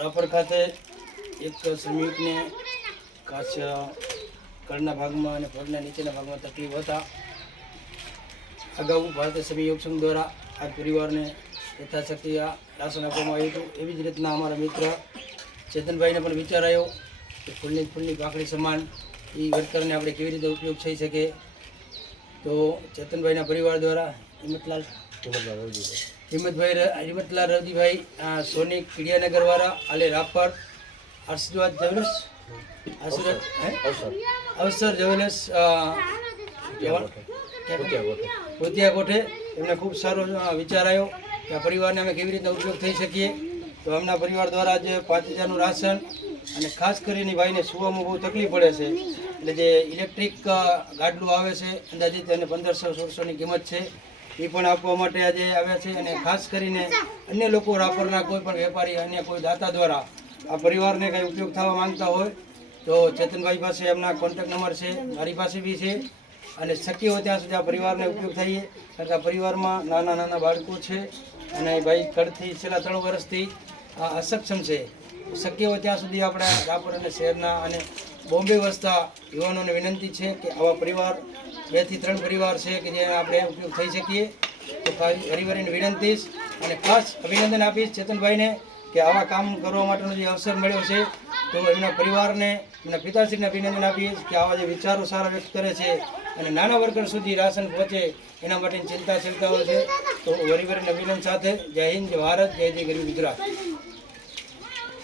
રાપર ખાતે એક શ્રમિકને કાચ કળના ભાગમાં અને પગના નીચેના ભાગમાં તકલીફ હતા. અગાઉ ભારતીય શ્રમિક યોગ સંઘ દ્વારા આ પરિવારને યથાશક્તિ આ રાશન આપવામાં આવ્યું હતું. એવી જ રીતના અમારા મિત્ર ચેતનભાઈને પણ વિચાર આવ્યો કે ફૂલની ફૂલની પાકડી સમાન એ વર્કરને આપણે કેવી રીતે ઉપયોગ થઈ શકે. તો ચેતનભાઈના પરિવાર દ્વારા હિંમતલાલ હિંમતભાઈ હિંમતલાલ રવજીભાઈ સોની કિડિયાનગરવાળા આલે રાપર આશીર્વાદ જવેલસ આશીર્વાદ? અવસર જવેલસ પોતિયા કોઠે એમને ખૂબ સારો વિચાર આવ્યો કે આ પરિવારને અમે કેવી રીતના ઉપયોગ થઈ શકીએ. તો એમના પરિવાર દ્વારા જે પાંચ હજારનું રાશન અને ખાસ કરીને ભાઈને સુવામાં બહુ તકલીફ પડે છે. એટલે જે ઇલેક્ટ્રિક ગાડલું આવે છે, અંદાજિત એને પંદરસો, સોળસોની કિંમત છે. એ પણ આપવા માટે આજે આવ્યા છે અને ખાસ કરીને અન્ય લોકો રાપરના કોઈ પણ વેપારી, અન્ય કોઈ દાતા દ્વારા આ પરિવારને કંઈ ઉપયોગ થવા માંગતા હોય, તો ચેતનભાઈ પાસે એમના કોન્ટેક્ટ નંબર છે, મારી પાસે બી છે. અને શક્ય હોય ત્યાં સુધી આ પરિવારને ઉપયોગ થઈએ, કારણ કે આ પરિવારમાં નાના નાના બાળકો છે. અને ભાઈ કડથી છેલ્લા ત્રણ વર્ષથી આ અસક્ષમ છે. શક્ય હોય ત્યાં સુધી આપણે રાપર અને શહેરના અને બોમ્બે વસતા યુવાનોને વિનંતી છે કે આવા પરિવાર, બેથી ત્રણ પરિવાર છે કે જે આપણે ઉપયોગ થઈ શકીએ. તો હરિવરીને વિનંતી અને ખાસ અભિનંદન આપીશ ચેતનભાઈને કે આવા કામ કરવા માટેનો જે અવસર મળ્યો છે, તો એમના પરિવારને, એમના પિતાશ્રીને અભિનંદન આપીશ કે આવા જે વિચારો સારા વ્યક્ત કરે છે અને નાના વર્કર સુધી રાશન પહોંચે એના માટેની ચિંતા ચિંતાઓ છે. તો વરી અભિનંદન સાથે જય હિન્દ, જય ભારત, જય જય ગરીબ ગુજરાત.